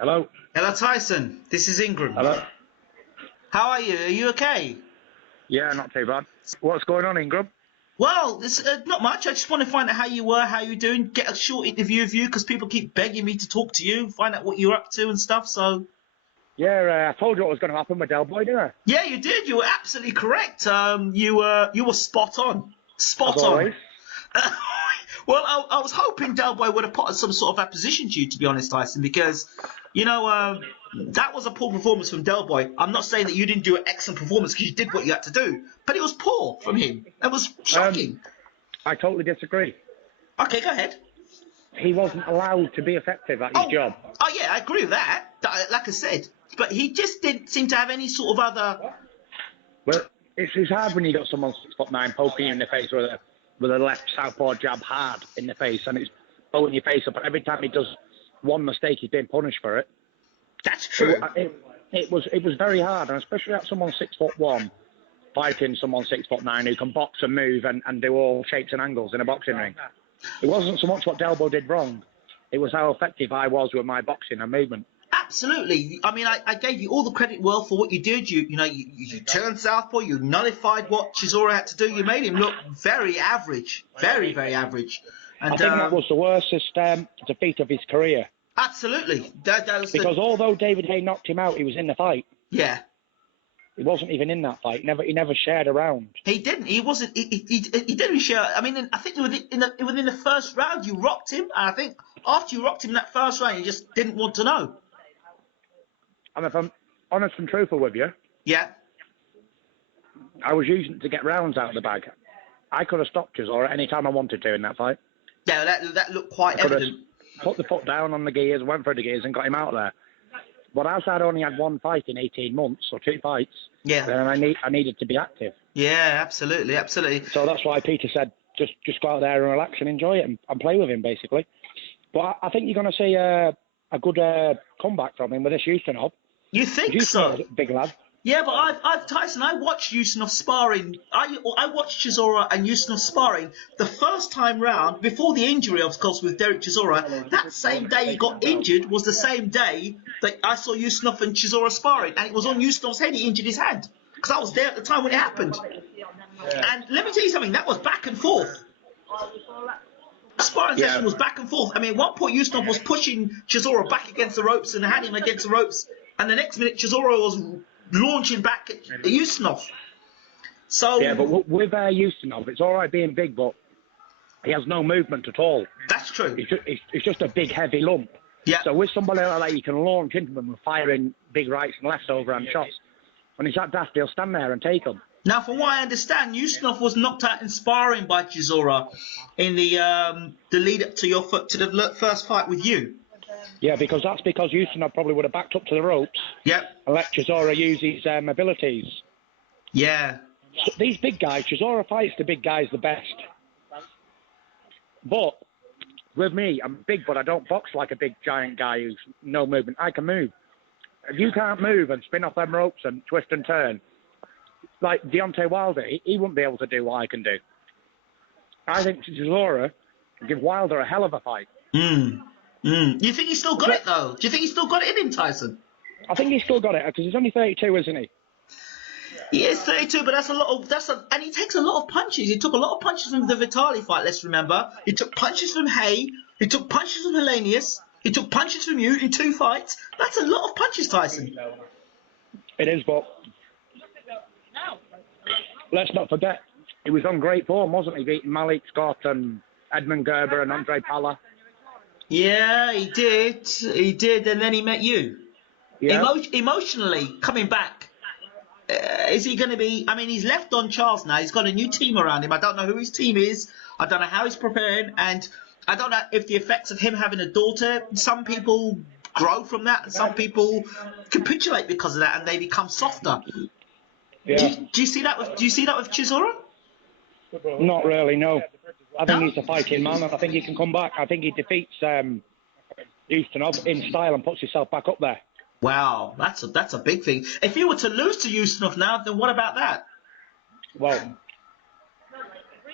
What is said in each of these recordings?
Hello. Hello, Tyson. This is Ingram. Hello. How are you? Are you okay? Yeah, not too bad. What's going on, Ingram? Well, it's not much. I just want to find out how you were, how you're doing, get a short interview of you because people keep begging me to talk to you, find out what you're up to and stuff. So, Yeah, I told you what was going to happen with Del Boy, didn't I? yeah, you did. You were absolutely correct. You were spot on. As Spot on. always. Well, I was hoping Del Boy would have put some sort of opposition to you, to be honest, Tyson, because, that was a poor performance from Del Boy. I'm not saying that you didn't do an excellent performance because you did what you had to do, but it was poor from him. It was shocking. I totally disagree. Okay, go ahead. He wasn't allowed to be effective at his job. Oh, yeah, I agree with that. Like I said. But he just didn't seem to have any sort of other... Well, it's hard when you got someone 6'9" poking you in the face with a left southpaw jab hard in the face, and it's blowing your face up. And every time he does one mistake, he's being punished for it. That's true. It was very hard, and especially at someone 6'1", fighting someone 6'9" who can box and move and do all shapes and angles in a boxing ring. It wasn't so much what Delbo did wrong; it was how effective I was with my boxing and movement. Absolutely. I mean, I gave you all the credit well for what you did. You turned southpaw. You nullified what Chisora had to do. You made him look very average, very average. And I think that was the worstest defeat of his career. Absolutely. That was because although David Hay knocked him out, he was in the fight. Yeah. He wasn't even in that fight. He never shared a round. He didn't. He wasn't. He didn't share. I mean, I think within the first round you rocked him, and I think after you rocked him in that first round, you just didn't want to know. And if I'm honest and truthful with you, yeah, I was using it to get rounds out of the bag. I could have stopped Chisora any time I wanted to in that fight. Yeah, that looked quite evident. Put the foot down on the gears, went for the gears, and got him out there. But as I'd only had one fight in 18 months, or 2 fights, then I needed to be active. Yeah, absolutely. So that's why Peter said, just go out there and relax and enjoy it and play with him, basically. But I think you're going to see a good comeback from him with this Ustinov. You think so? Big lad. Yeah, but Tyson, I watched Ustinov sparring. I watched Chisora and Ustinov sparring the first time round before the injury, of course, with Derek Chisora. That same day he got injured was the same day that I saw Ustinov and Chisora sparring, and it was on Ustinov's head. He injured his hand because I was there at the time when it happened. And let me tell you something. That was back and forth. The sparring session was back and forth. I mean, at one point Ustinov was pushing Chisora back against the ropes and had him against the ropes, and the next minute Chisora was launching back at Ustinov. So yeah, but with Ustinov, it's all right being big, but he has no movement at all. That's true. It's just a big, heavy lump. Yeah. So with somebody like that, you can launch into them and firing big rights and lefts overhand shots. When he's that daft, he'll stand there and take them. Now, from what I understand, Ustinov was knocked out in sparring by Chisora in the lead up to the first fight with you. Yeah, because Ustinov probably would have backed up to the ropes. Yep. And let Chisora use his abilities. Yeah. So these big guys, Chisora fights the big guys the best. But with me, I'm big, but I don't box like a big giant guy who's no movement. I can move. If you can't move and spin off them ropes and twist and turn, like Deontay Wilder, he wouldn't be able to do what I can do. I think Chisora can give Wilder a hell of a fight. You think he's still got it, though? Do you think he's still got it in him, Tyson? I think he's still got it, because he's only 32, isn't he? He is 32, but and he takes a lot of punches. He took a lot of punches from the Vitali fight, let's remember. He took punches from Hay. He took punches from Hellenius. He took punches from you in 2 fights. That's a lot of punches, Tyson. It is, but let's not forget, he was on great form, wasn't he? Beating Malik Scott and Edmund Gerber and Andre Pala. Yeah, he did, and then he met you. Yeah. Emotionally, coming back, is he going to be... I mean, he's left Don Charles now. He's got a new team around him. I don't know who his team is. I don't know how he's preparing, and I don't know if the effects of him having a daughter, some people grow from that, and some people capitulate because of that, and they become softer. Yeah. Do you see that with Chisora? Not really, no. I think he's a fighting man, and I think he can come back. I think he defeats Ustinov in style and puts himself back up there. Wow, that's a big thing. If you were to lose to Ustinov now, then what about that? Well,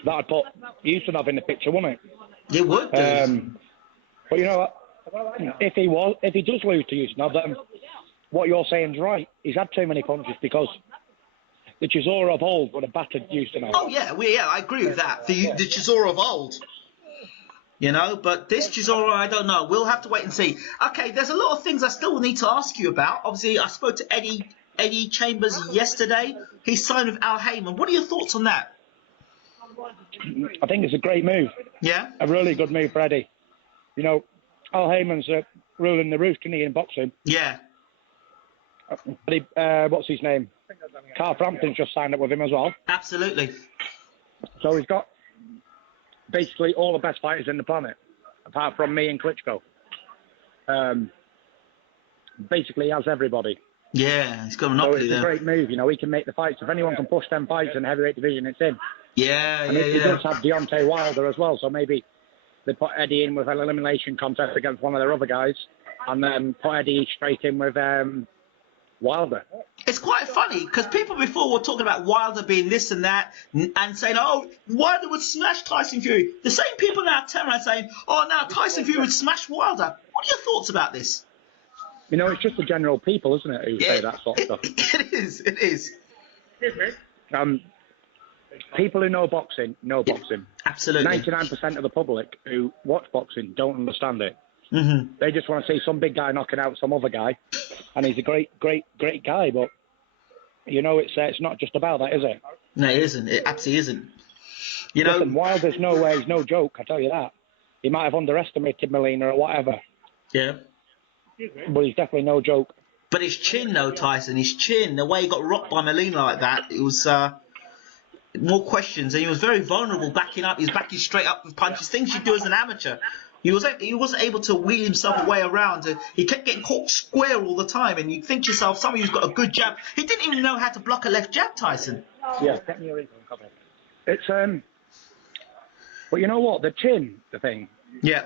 that'd put Ustinov in the picture, wouldn't it? It would do. But you know what? if he does lose to Usmanov, then what you're saying is right. He's had too many punches because the Chisora of old would have battered Usmanov. Oh yeah, I agree with that. The Chisora of old. You know, but this Chisora, I don't know. We'll have to wait and see. Okay, there's a lot of things I still need to ask you about. Obviously, I spoke to Eddie Chambers yesterday. He signed with Al Heyman. What are your thoughts on that? I think it's a great move. Yeah? A really good move for Eddie. You know, Al Heyman's ruling the roost, isn't he, in boxing? Yeah. But what's his name? Carl Frampton's just signed up with him as well. Absolutely. So he's got basically all the best fighters in the planet, apart from me and Klitschko. Basically, he has everybody. Yeah, he's got a monopoly there. So it's a great move. You know, he can make the fights. If anyone can push 10 fights in the heavyweight division, it's him. Yeah, and he does have Deontay Wilder as well, so maybe they put Eddie in with an elimination contest against one of their other guys, and then put Eddie straight in with Wilder. It's quite funny because people before were talking about Wilder being this and that and saying, oh, Wilder would smash Tyson Fury. The same people now turn around saying, oh, now Tyson Fury would smash Wilder. What are your thoughts about this? You know, it's just the general people, isn't it, who say that sort of stuff. It is. People who know boxing know boxing. Absolutely. 99% of the public who watch boxing don't understand it. Mm-hmm. They just want to see some big guy knocking out some other guy, and he's a great guy. But you know, it's not just about that, is it? No, it isn't. It absolutely isn't. You know, listen, Wilder's no joke. I tell you that. He might have underestimated Molina or whatever. Yeah. But he's definitely no joke. But his chin, though, Tyson, his chin, the way he got rocked by Molina like that, it was more questions, and he was very vulnerable backing up. He was backing straight up with punches, things you do as an amateur. He wasn't able to wheel himself away around. He kept getting caught square all the time, and you think to yourself, somebody who's got a good jab. He didn't even know how to block a left jab, Tyson. Yeah, it's but you know what? The chin, the thing. Yeah.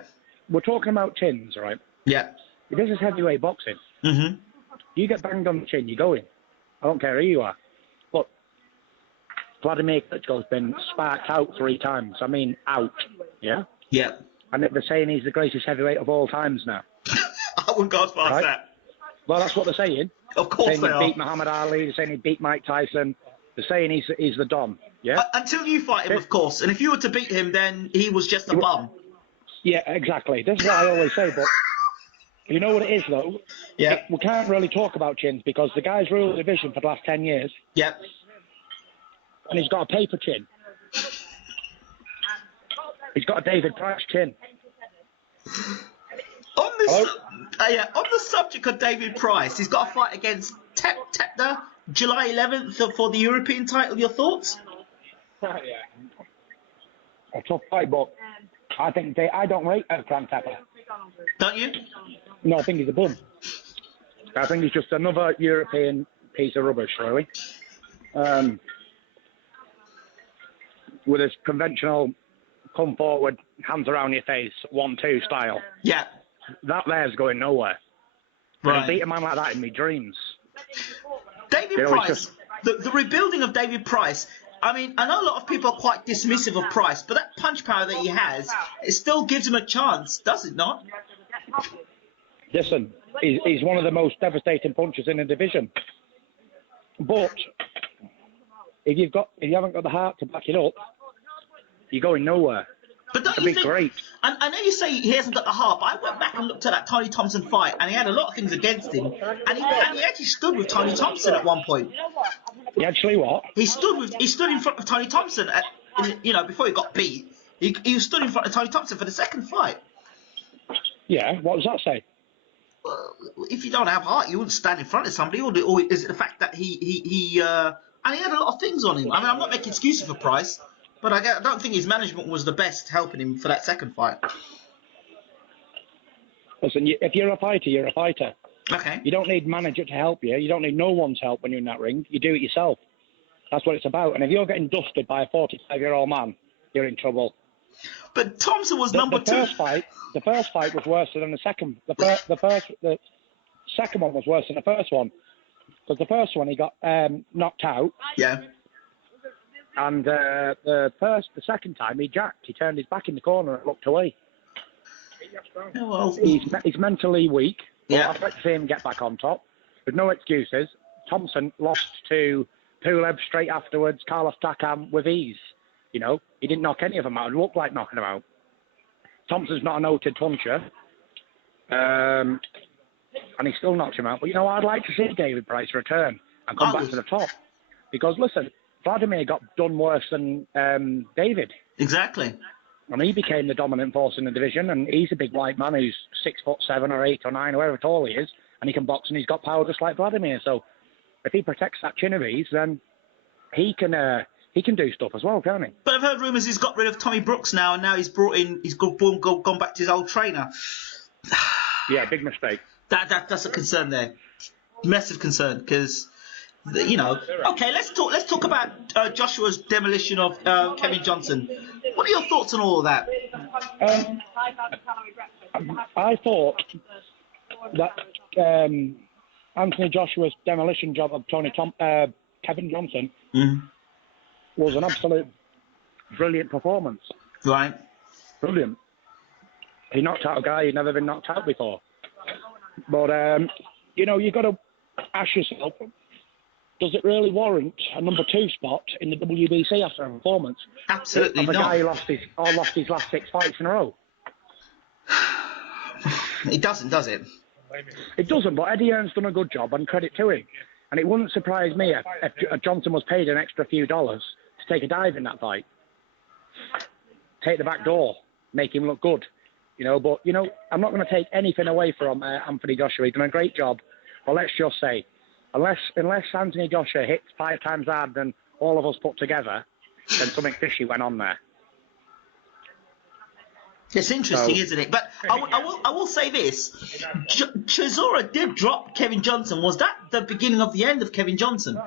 We're talking about chins, right? Yeah. This is heavyweight boxing. Mm-hmm. You get banged on the chin, you go in. I don't care who you are. But Vladimir Klitschko's been sparked out 3 times. I mean, out. Yeah? Yeah. And they're saying he's the greatest heavyweight of all times now. I wouldn't go as far as that. Well, that's what they're saying. Of course they're saying they are. He beat Muhammad Ali. They're saying he beat Mike Tyson. They're saying he's the Don. Yeah? Until you fight him, of course. And if you were to beat him, then he was just a bum. Yeah, exactly. This is what I always say, but you know what it is, though? Yeah. We can't really talk about chins because the guy's ruled the division for the last 10 years. Yeah. And he's got a paper chin. He's got a David Price chin. On the subject of David Price, he's got a fight against Tepner, July 11th for the European title. Your thoughts? A tough fight, but I think I don't rate Frank Tepper. Don't you? No, I think he's a bum. I think he's just another European piece of rubbish, really. With his conventional come forward, hands around your face, 1-2 style. Yeah. That there's going nowhere. Right. I beat a man like that in my dreams. David Price, the rebuilding of David Price, I mean, I know a lot of people are quite dismissive of Price, but that punch power that he has, it still gives him a chance, does it not? Listen, he's one of the most devastating punchers in the division. But if you haven't got the heart to back it up, you're going nowhere. But don't you think? Great. I know you say he hasn't got the heart, but I went back and looked at that Tony Thompson fight, and he had a lot of things against him, and he actually stood with Tony Thompson at one point. He actually what? He stood in front of Tony Thompson before he got beat. He stood in front of Tony Thompson for the second fight. Yeah, what does that say? Well, if you don't have heart, you wouldn't stand in front of somebody, or is it the fact that he and he had a lot of things on him? I mean, I'm not making excuses for Price, but I don't think his management was the best helping him for that second fight. Listen, if you're a fighter, you're a fighter. Okay. You don't need manager to help you. You don't need no one's help when you're in that ring. You do it yourself. That's what it's about. And if you're getting dusted by a 45-year-old man, you're in trouble. But Thompson was number 2. The first fight was worse than the second. The second one was worse than the first one. Because the first one, he got knocked out. Yeah. And the second time, he jacked. He turned his back in the corner and looked away. Yeah, well, He's mentally weak. Yeah. I'd like to see him get back on top. With no excuses. Thompson lost to Pulev straight afterwards, Carlos Takam with ease. You know, he didn't knock any of them out. It looked like knocking them out. Thompson's not a noted puncher. And he still knocks him out. But, you know, I'd like to see David Price return and come back to the top. Because, listen, Vladimir got done worse than David. Exactly. And he became the dominant force in the division, and he's a big white man who's 6'7" or 8 or 9, however tall he is, and he can box and he's got power just like Vladimir. So if he protects that chin of his, then he can do stuff as well, can't he? But I've heard rumours he's got rid of Tommy Brooks now, and now he's gone back to his old trainer. Yeah, big mistake. That's a concern there, massive concern, because. You know, okay. Let's talk about Joshua's demolition of Kevin Johnson. What are your thoughts on all of that? I thought that Anthony Joshua's demolition job of Kevin Johnson was an absolute brilliant performance. Right. Brilliant. He knocked out a guy who'd never been knocked out before. But you know, you've got to ask yourself. Does it really warrant a number 2 spot in the WBC after a performance? Absolutely not. Of a not. guy who lost his last 6 fights in a row. It doesn't, does it? It doesn't, but Eddie Hearn's done a good job, and credit to him. And it wouldn't surprise me if Johnson was paid an extra few dollars to take a dive in that fight. Take the back door, make him look good. You know, but, you know, I'm not going to take anything away from Anthony Joshua. He's done a great job. But let's just say, Unless Anthony Joshua hits 5 times harder than all of us put together, then something fishy went on there. It's interesting, isn't it? But I will say this: Chisora did drop Kevin Johnson. Was that the beginning of the end of Kevin Johnson?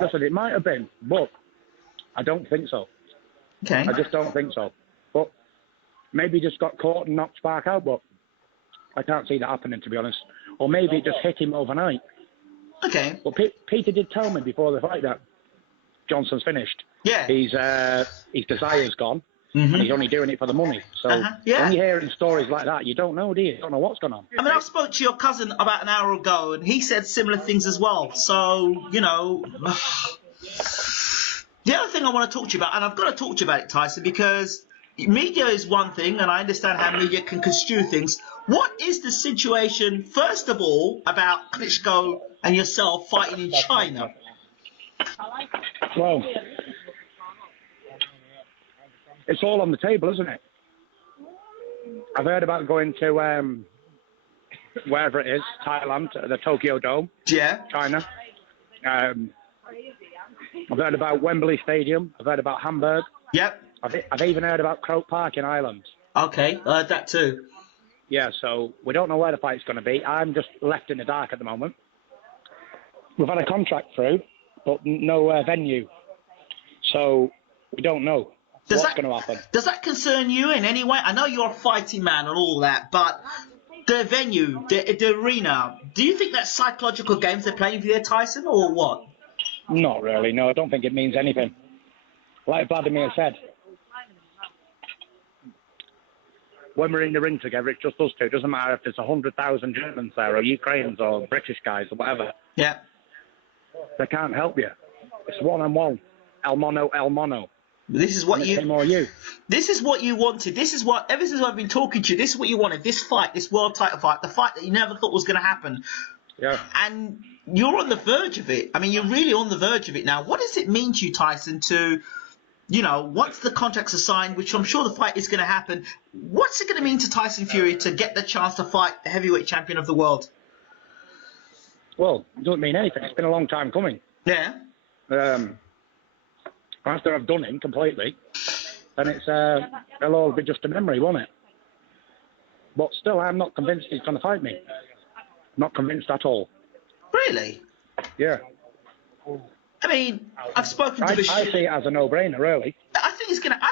Listen, it might have been, but I don't think so. Okay. I just don't think so. But maybe he just got caught and knocked Spark out, but I can't see that happening, to be honest. Or maybe it just hit him overnight. Okay. Well, Peter did tell me before the fight that Johnson's finished. Yeah. His desire's gone, and he's only doing it for the money. So when you're hearing stories like that, you don't know, do you? You don't know what's going on. I mean, I spoke to your cousin about an hour ago, and he said similar things as well. So, you know, the other thing I want to talk to you about, and I've got to talk to you about it, Tyson, because media is one thing, and I understand how media can construe things. What is the situation, first of all, about Klitschko and yourself fighting in China? Well, it's all on the table, isn't it? I've heard about going to wherever it is, Thailand, the Tokyo Dome, China. I've heard about Wembley Stadium. I've heard about Hamburg. Yep. I've even heard about Croke Park in Ireland. Okay, I heard that too. Yeah, so we don't know where the fight's going to be. I'm just left in the dark at the moment. We've had a contract through, but no venue. So we don't know what's going to happen. Does that concern you in any way? I know you're a fighting man and all that, but the venue, the arena, do you think that's psychological games they're playing for you, Tyson, or what? Not really, no. I don't think it means anything. Like Vladimir said, when we're in the ring together, it's just us two. It doesn't matter if there's 100,000 Germans there or Ukrainians or British guys or whatever. Yeah. They can't help you. It's one-on-one. El mono, el mono. This is what you. This is what you wanted. This is what, ever since I've been talking to you, this is what you wanted. This fight, this world title fight, the fight that you never thought was going to happen. Yeah. And you're on the verge of it. I mean, you're really on the verge of it now. What does it mean to you, Tyson, to, you know, once the contracts are signed, which I'm sure the fight is going to happen, what's it going to mean to Tyson Fury to get the chance to fight the heavyweight champion of the world? Well, it doesn't mean anything. It's been a long time coming. Yeah. After I've done him completely, then it'll all be just a memory, won't it? But still, I'm not convinced he's going to fight me. Not convinced at all. Really? Yeah. I mean, I've spoken to I see it as a no-brainer, really. I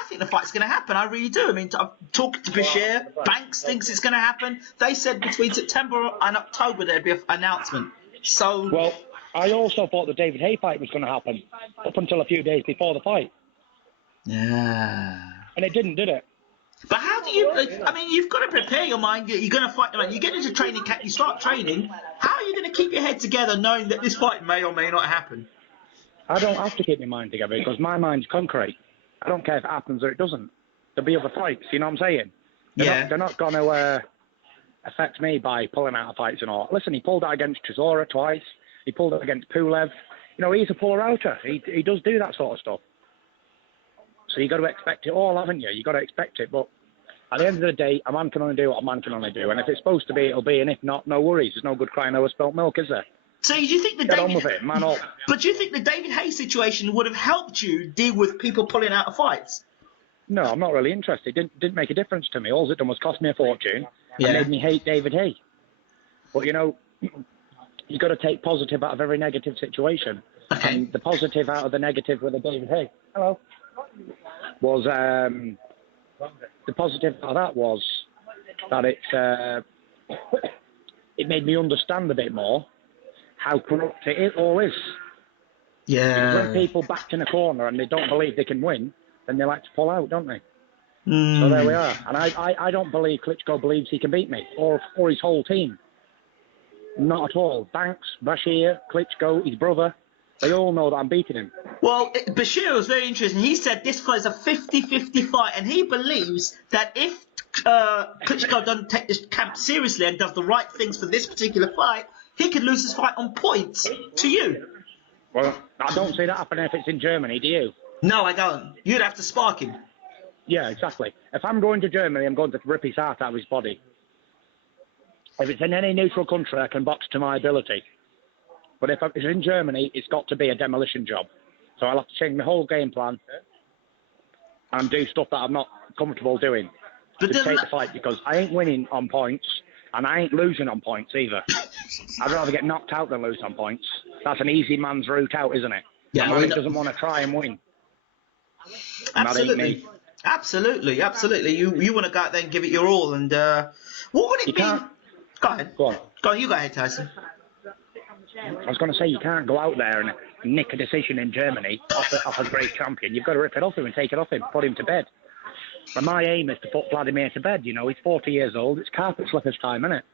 think the fight's gonna happen. I really do. I mean, I'm talking to Bashir. Banks thinks it's gonna happen. They said between September and October there'd be an announcement. So. Well, I also thought the David Haye fight was going to happen up until a few days before the fight. Yeah. And it didn't, did it? But how do you? I mean, you've got to prepare your mind. You're going to fight the man. You get into training camp. You start training. How are you going to keep your head together, knowing that this fight may or may not happen? I don't have to keep my mind together because my mind's concrete. I don't care if it happens or it doesn't. There'll be other fights. You know what I'm saying? They're not going to affect me by pulling out of fights and all. Listen, he pulled out against Chisora twice. He pulled out against Pulev. You know, he's a puller outer. He does do that sort of stuff. So you got to expect it all, haven't you? You got to expect it. But at the end of the day, a man can only do what a man can only do. And if it's supposed to be, it'll be. And if not, no worries. There's no good crying over spilt milk, is there? So do you think the Get on with it, man up. But do you think the David Hayes situation would have helped you deal with people pulling out of fights? No, I'm not really interested. Didn't make a difference to me. All it done was cost me a fortune and made me hate David Hay. But, you know, you've got to take positive out of every negative situation. Okay. And the positive out of the negative with the David Hay, was the positive out of that was that it made me understand a bit more how corrupt it all is. Yeah. When people backed in a corner and they don't believe they can win, then they like to pull out, don't they? So there we are. And I don't believe Klitschko believes he can beat me or his whole team. Not at all. Banks, Bashir, Klitschko, his brother, they all know that I'm beating him. Well, Bashir was very interesting. He said this fight is a 50-50 fight, and he believes that if Klitschko doesn't take this camp seriously and does the right things for this particular fight, he could lose his fight on points to you. Well, I don't see that happening if it's in Germany, do you? No, I don't. You'd have to spark him. Yeah, exactly. If I'm going to Germany, I'm going to rip his heart out of his body. If it's in any neutral country, I can box to my ability. But if it's in Germany, it's got to be a demolition job. So I'll have to change my whole game plan and do stuff that I'm not comfortable doing to take the fight, because I ain't winning on points and I ain't losing on points either. I'd rather get knocked out than lose on points. That's an easy man's route out, isn't it? Yeah, a man doesn't want to try and win. Absolutely. Absolutely. You want to go out there and give it your all. And what would it be? Go ahead. Go on. You go ahead, Tyson. I was going to say, you can't go out there and nick a decision in Germany off a great champion. You've got to rip it off him and take it off him, put him to bed. And my aim is to put Vladimir to bed. You know, he's 40 years old. It's carpet slippers time, isn't it?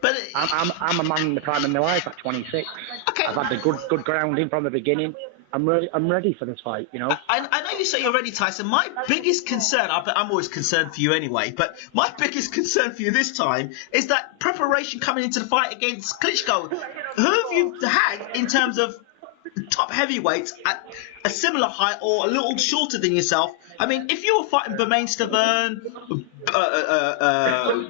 But I'm a man in the prime of my life at 26. Okay. I've had the good grounding from the beginning. I'm ready for this fight, you know. I know you say you're ready, Tyson. My biggest concern, I'm always concerned for you anyway, but my biggest concern for you this time is that preparation coming into the fight against Klitschko. Who have you had in terms of top heavyweights at a similar height or a little shorter than yourself? I mean, if you were fighting Bermain Stavern,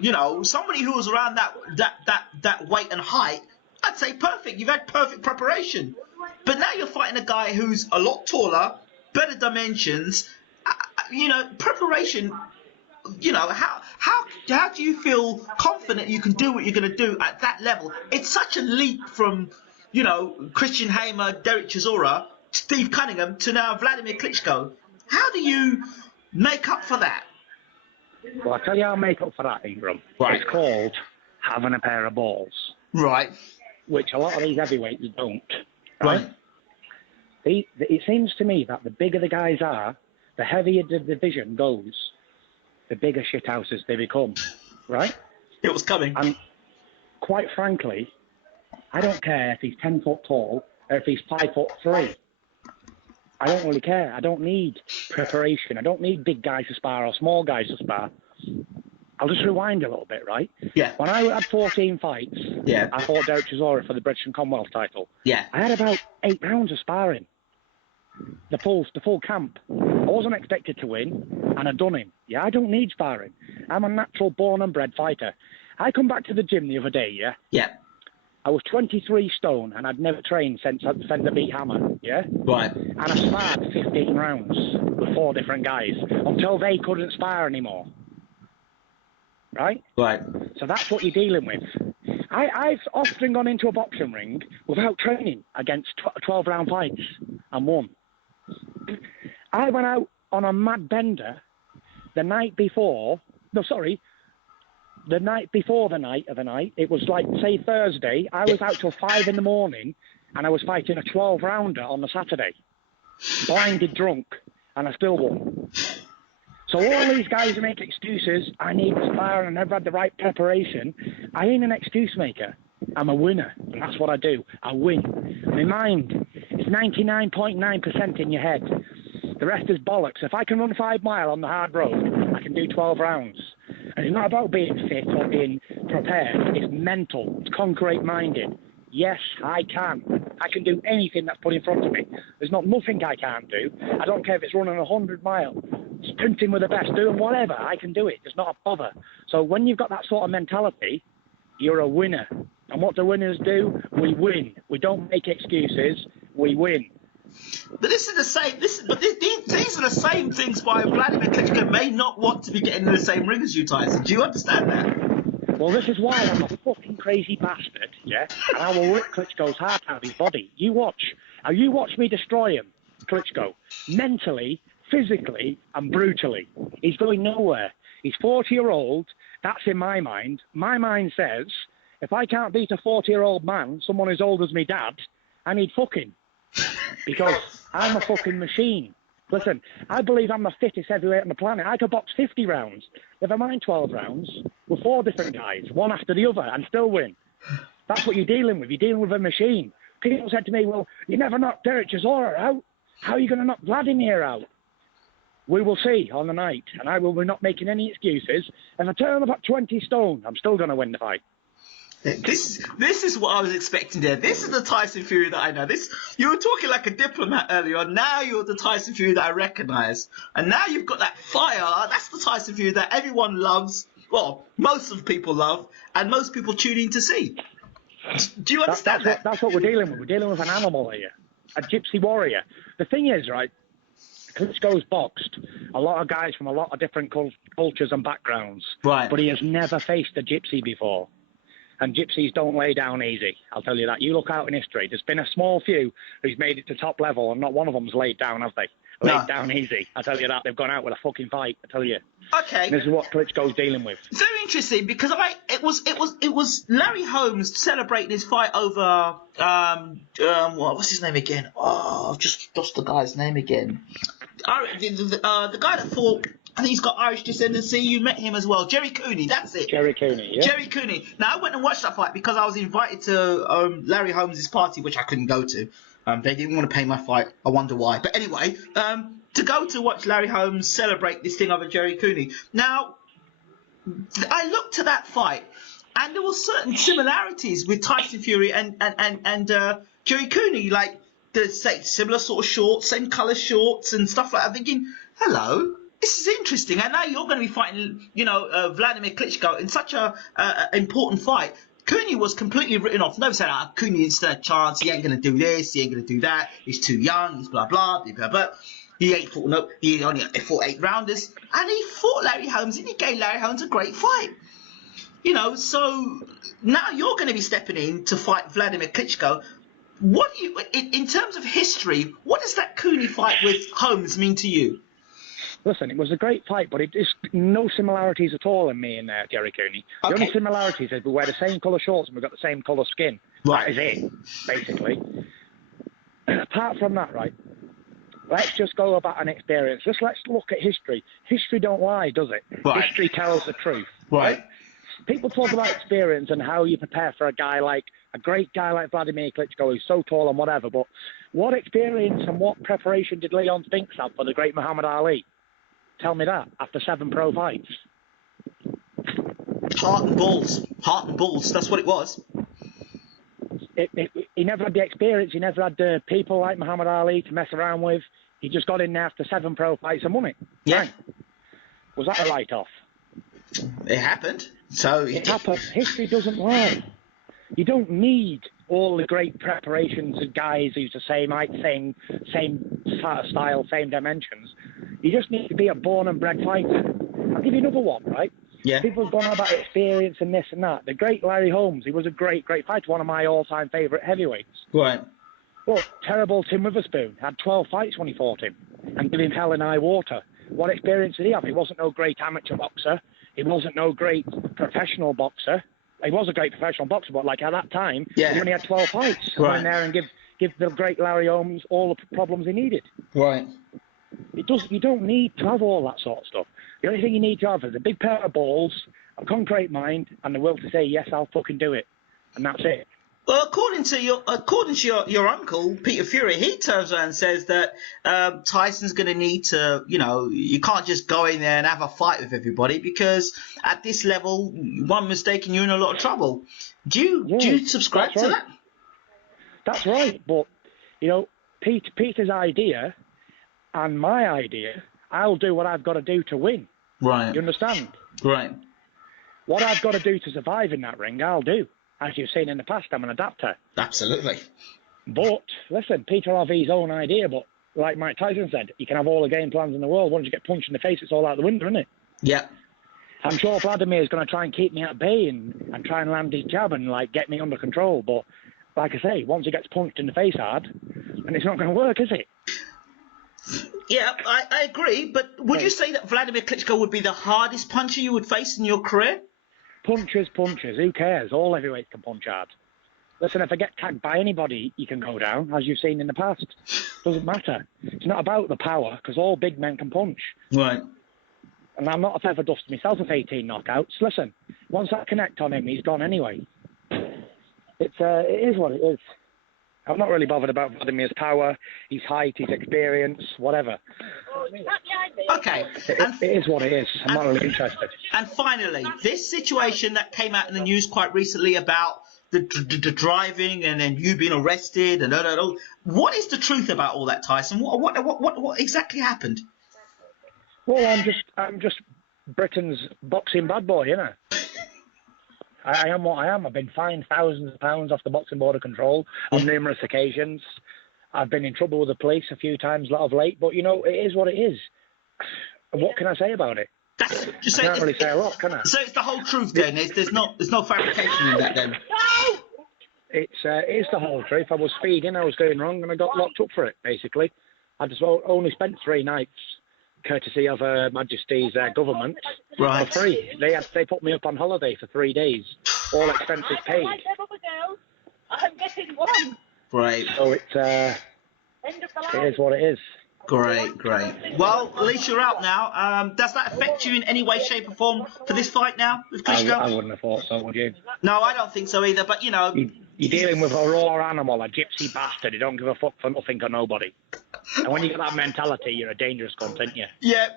you know, somebody who was around that weight and height, I'd say perfect. You've had perfect preparation. But now you're fighting a guy who's a lot taller, better dimensions. You know, preparation. You know, how do you feel confident you can do what you're going to do at that level? It's such a leap from, you know, Christian Hamer, Derek Chisora, Steve Cunningham to now Vladimir Klitschko. How do you make up for that? Well, I'll tell you how I make up for that, Ingram. Right. It's called having a pair of balls. Right. Which a lot of these heavyweights don't. Right. It seems to me that the bigger the guys are, the heavier the division goes, the bigger shithouses they become. Right? It was coming. And quite frankly, I don't care if he's 10 foot tall or if he's 5'3". I don't really care. I don't need preparation. I don't need big guys to spar or small guys to spar. I'll just rewind a little bit, right? Yeah. When I had 14 fights, yeah, I fought Derek Chisora for the British and Commonwealth title. Yeah. I had about 8 rounds of sparring. The full camp. I wasn't expected to win, and I'd done him. Yeah, I don't need sparring. I'm a natural born and bred fighter. I come back to the gym the other day, yeah? Yeah. I was 23 stone, and I'd never trained since I'd Fender beat Hammer, yeah? Right. And I sparred 15 rounds with 4 different guys until they couldn't spar anymore. Right? Right. So that's what you're dealing with. I've often gone into a boxing ring without training against 12-round fights and won. I went out on a mad bender the night before the night of the night. It was like, say, Thursday. I was out till 5 in the morning and I was fighting a 12-rounder on the Saturday. Blinded drunk, and I still won. So all these guys who make excuses, I need to spar and I never had the right preparation, I ain't an excuse maker. I'm a winner, and that's what I do. I win. My mind is 99.9% in your head. The rest is bollocks. If I can run 5 mile on the hard road, I can do 12 rounds. And it's not about being fit or being prepared. It's mental. It's concrete-minded. Yes, I can. I can do anything that's put in front of me. There's nothing I can't do. I don't care if it's running 100 miles, sprinting with the best, doing whatever. I can do it. It's not a bother. So when you've got that sort of mentality, you're a winner. And what do winners do? We win. We don't make excuses. We win. But this is the same. These are the same things why Vladimir Klitschko may not want to be getting in the same ring as you, Tyson. Do you understand that? Well, this is why I'm a fucking crazy bastard, yeah? And I will rip Klitschko's heart out of his body. You watch. You watch me destroy him, Klitschko. Mentally, physically, and brutally. He's going nowhere. He's 40-year-old. That's in my mind. My mind says, if I can't beat a 40-year-old man, someone as old as me dad, I need fucking. Because I'm a fucking machine. Listen, I believe I'm the fittest heavyweight on the planet. I could box 50 rounds. Never mind 12 rounds with 4 different guys, one after the other, and still win. That's what you're dealing with. You're dealing with a machine. People said to me, well, you never knocked Derek Chisora out. How are you going to knock Vladimir out? We will see on the night, and I will be not making any excuses. If I turn up at 20 stone, I'm still going to win the fight. This is what I was expecting there. This is the Tyson Fury that I know. You were talking like a diplomat earlier on. Now you're the Tyson Fury that I recognise. And now you've got that fire. That's the Tyson Fury that everyone loves. Well, most of people love, and most people tune in to see. Do you understand that? That's what we're dealing with. We're dealing with an animal here, a gypsy warrior. The thing is, right, Klitschko's boxed a lot of guys from a lot of different cultures and backgrounds. Right. But he has never faced a gypsy before. And gypsies don't lay down easy, I'll tell you that. You look out in history, there's been a small few who's made it to top level, and not one of them's laid down, have they? Laid down easy, I'll tell you that. They've gone out with a fucking fight, I tell you. Okay. This is what Klitschko's dealing with. Very interesting, because it was Larry Holmes celebrating his fight over what's his name again? Oh, I've just lost the guy's name again. The guy that fought. I think he's got Irish descendancy. You met him as well. Jerry Cooney, that's it. Jerry Cooney, yeah. Jerry Cooney. Now, I went and watched that fight because I was invited to Larry Holmes' party, which I couldn't go to. They didn't want to pay my fight. I wonder why. But anyway, to go to watch Larry Holmes celebrate this thing over Jerry Cooney. Now, I looked to that fight, and there were certain similarities with Tyson Fury and Jerry Cooney, like the similar sort of shorts, same colour shorts and stuff like that. I'm thinking, hello. This is interesting, and now you're going to be fighting, Vladimir Klitschko in such a important fight. Cooney was completely written off. Nobody said, Cooney didn't stand a chance. He ain't going to do this. He ain't going to do that. He's too young. He's blah blah blah blah blah. He only fought 8 rounders, and he fought Larry Holmes, and he gave Larry Holmes a great fight. So now you're going to be stepping in to fight Vladimir Klitschko. What do you, in terms of history, what does that Cooney fight with Holmes mean to you? Listen, it was a great fight, but it's no similarities at all in me and Jerry Cooney. The only similarities is we wear the same colour shorts and we've got the same colour skin. Right. That is it, basically. Apart from that, right, let's just go about an experience. Just let's look at history. History don't lie, does it? Right. History tells the truth. Right. People talk about experience and how you prepare for a great guy like Vladimir Klitschko who's so tall and whatever, but what experience and what preparation did Leon Spinks have for the great Muhammad Ali? Tell me that, after 7 pro fights. Heart and balls, that's what it was. He never had the experience, he never had the people like Muhammad Ali to mess around with. He just got in there after 7 pro fights and won it. Yeah. Right. Was that a write-off? It happened. So it happened. History doesn't lie. You don't need all the great preparations of guys who's the same height, same sort of style, same dimensions. You just need to be a born and bred fighter. I'll give you another one, right? Yeah. People have gone on about experience and this and that. The great Larry Holmes, he was a great fighter, one of my all-time favourite heavyweights. Right. Well, terrible Tim Witherspoon had 12 fights when he fought him and gave him hell and high water. What experience did he have? He wasn't no great amateur boxer. He wasn't no great professional boxer. He was a great professional boxer, but like at that time, he only had 12 fights. Go in there and give the great Larry Holmes all the problems he needed. Right. You don't need to have all that sort of stuff. The only thing you need to have is a big pair of balls, a concrete mind, and the will to say, yes, I'll fucking do it. And that's it. Well, according to your uncle Peter Fury, he turns around and says that Tyson's going to need to, you can't just go in there and have a fight with everybody, because at this level, one mistake and you're in a lot of trouble. Do you subscribe to that? That's right, but Peter's idea and my idea, I'll do what I've got to do to win. Right. You understand? Right. What I've got to do to survive in that ring, I'll do. As you've seen in the past, I'm an adapter. Absolutely. But, listen, Peter will have his own idea, but like Mike Tyson said, you can have all the game plans in the world. Once you get punched in the face, it's all out the window, isn't it? Yeah. I'm sure Vladimir is going to try and keep me at bay and try and land his jab and, get me under control. But, like I say, once he gets punched in the face hard, and it's not going to work, is it? Yeah, I agree, but would you say that Vladimir Klitschko would be the hardest puncher you would face in your career? Punchers. Who cares? All heavyweights can punch hard. Listen, if I get tagged by anybody, you can go down, as you've seen in the past. Doesn't matter. It's not about the power, because all big men can punch. Right. And I'm not a feather duster myself with 18 knockouts. Listen, once I connect on him, he's gone anyway. It is what it is. I'm not really bothered about Vladimir's power, his height, his experience, whatever. Okay. It is what it is. I'm not really interested. And finally, this situation that came out in the news quite recently about the driving and then you being arrested and what is the truth about all that, Tyson? What exactly happened? Well, I'm just Britain's boxing bad boy, you know. I am what I am. I've been fined thousands of pounds off the Boxing Board of Control on numerous occasions. I've been in trouble with the police a few times of late, but it is what it is. What can I say about it? I can't really say a lot, can I? So it's the whole truth then. There's no fabrication in that then. It's the whole truth. I was speeding, I was doing wrong, and I got locked up for it. Basically, I just only spent 3 nights, courtesy of Her Majesty's government, right, for free. They put me up on holiday for 3 days, all expenses paid. I'm getting one. Right. So it is what it is. Great. Well, at least you're out now. Does that affect you in any way, shape, or form for this fight now with Klitschko? I wouldn't have thought so, would you? No, I don't think so either. But you're dealing with a raw animal, a gypsy bastard who don't give a fuck for nothing or nobody. And when you get that mentality, you're a dangerous cunt, aren't you? Yeah.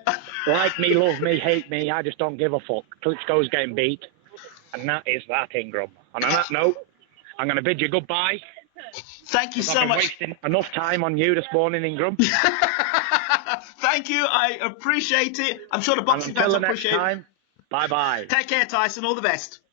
Like me, love me, hate me, I just don't give a fuck. Klitschko's getting beat, and that is that, Ingram. And on that note, I'm going to bid you goodbye. Thank you so much. I've been wasting enough time on you this morning, Ingram. Thank you. I appreciate it. I'm sure the boxing fans appreciate it. Bye-bye. Take care, Tyson. All the best.